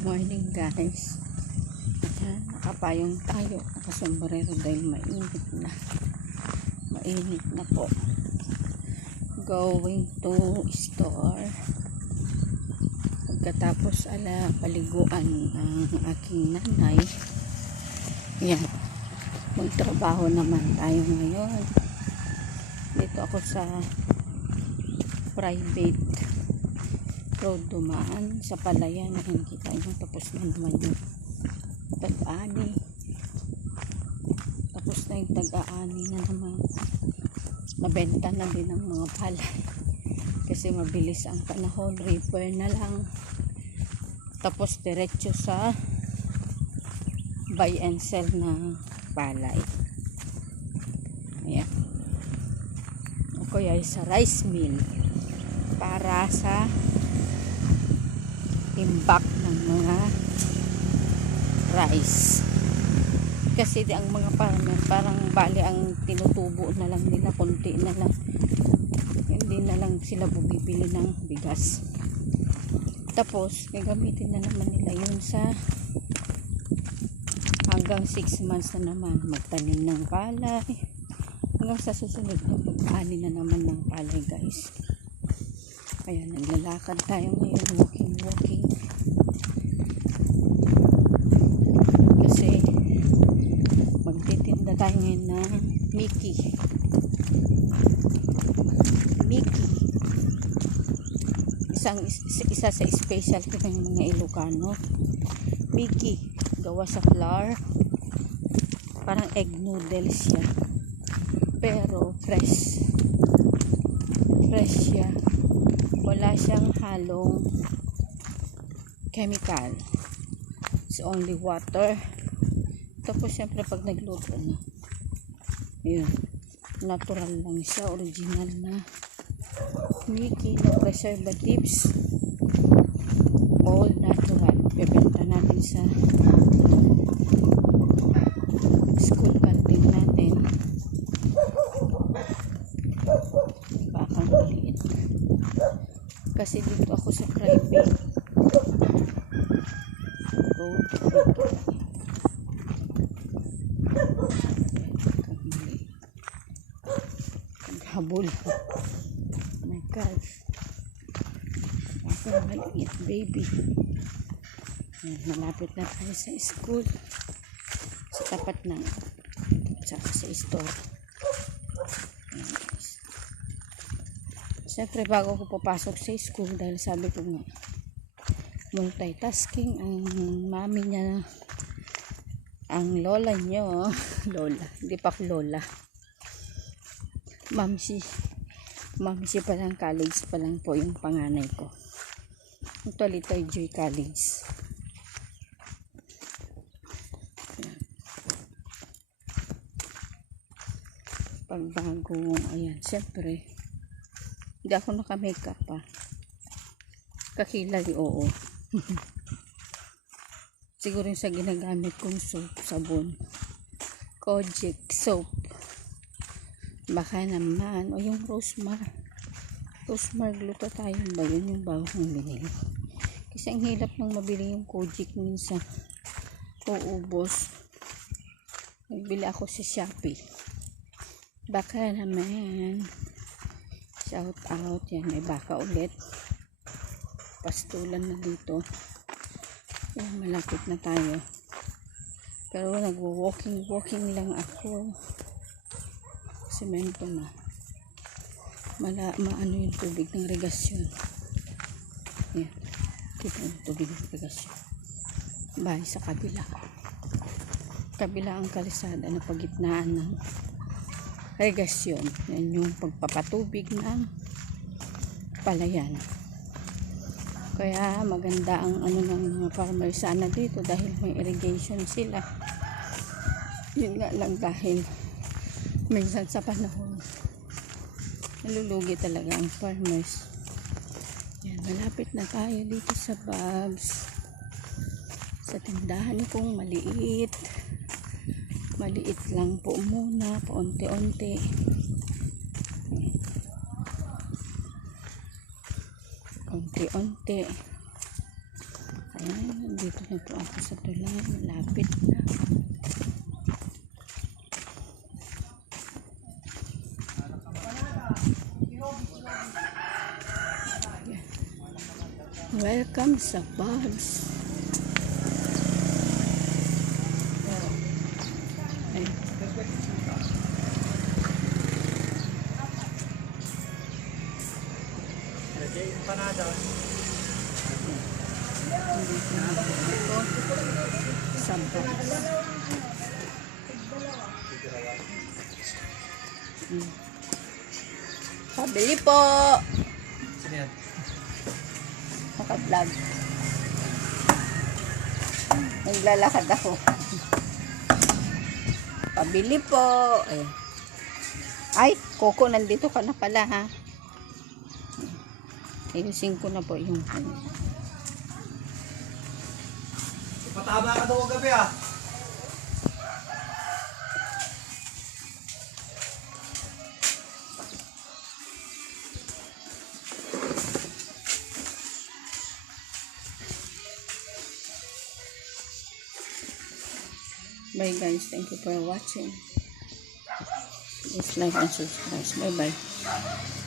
morning guys. Ayan, nakapayong tayo. Nakasombrero dahil mainit na. Mainit na po. Going to store. Pagkatapos ala paliguan ang aking nanay. Yan. Magtrabaho naman tayo ngayon. Dito ako sa private road dumaan. Sa palayan nakikita nyo tapos na naman yung tag-ani tapos na yung tag-aani na naman. Nabenta na din ang mga palay kasi mabilis ang panahon. Repair na lang. Tapos diretso sa buy and sell na palay. Ayan. O kaya sa rice mill. Para sa imbak ng mga rice. Kasi di ang mga farmer parang bali ang tinutubo na lang nila konti na lang. Hindi na lang sila bumibili ng bigas. Tapos gagamitin na naman nila yun sa hanggang 6 months na naman magtanim ng palay. Hanggang sa susunod na pag-ani na naman ng palay guys kaya naglalakad tayo ngayon walking walking. Kasi magtitinda tayo ngayon na Mickey. Mickey. Isang is- isa sa specialty ng mga Ilocano. Mickey gawa sa flour. Parang egg noodles siya. Pero fresh. Fresh siya wala siyang halong chemical. It's only water. Tapos syempre pag nagluto na yun natural lang siya original na. Mickey no preservatives. All natural. Bebenta natin sa school canteen natin bakang maliit kasi dito ako sa private road habol. Oh my god. Ako maliit baby. Ayan, malapit na tayo sa school. Sa tapat ng sa, sa store Ayan, guys. Siyempre bago ko papasok sa school dahil sabi ko nga multitasking ang mami niya. Ang lola niyo lola hindi pa ako lola. Mamsi mamsi pa lang college pa lang po yung panganay ko. Ito Little Joy College. Pagbago ayan syempre hindi ako naka-makeup pa kakilay oo. Siguro yung sa ginagamit kong soap sabon. Kojic soap. Baka naman. O yung rosemar rosemar gluta tayo ba yun? Yung bago kong binili. Kasi ang hirap nang mabili yung kojic minsan uubos. Nagbili ako sa Shopee. Baka naman shout out. Yan may baka ulit. Pastulan na dito. Yan malapit na tayo. Pero nagwo-walking walking lang ako. Semento na. Mala maano yung tubig ng regasyon. Yan. Kita yung tubig ng regasyon. Bahay sa kabila. Kabila ang kalisada na pagitnaan ng regasyon yan yung pagpapatubig ng palayan. Kaya maganda ang ano ng mga farmer sana dito dahil may irrigation sila. Yun nga lang dahil minsan sa panahon nalulugi talaga ang farmers. Yan malapit na tayo dito sa Babs. Sa tindahan kong maliit maliit lang po muna paunti-unti unti-unti Ayan, dito na po ako sa tulay. Malapit na. Welcome sa Bugs. Dito na ako sa Bugs. Mm. Pabili po. Sino yan? Naka-vlog. Naglalakad ako. Pabili po. Ay, Ay Coco, nandito ka na pala ha. Ayusin ko na po yung ano. Pataba ka daw gabi ah. Bye guys. Thank you for watching. Please like and subscribe. Bye bye.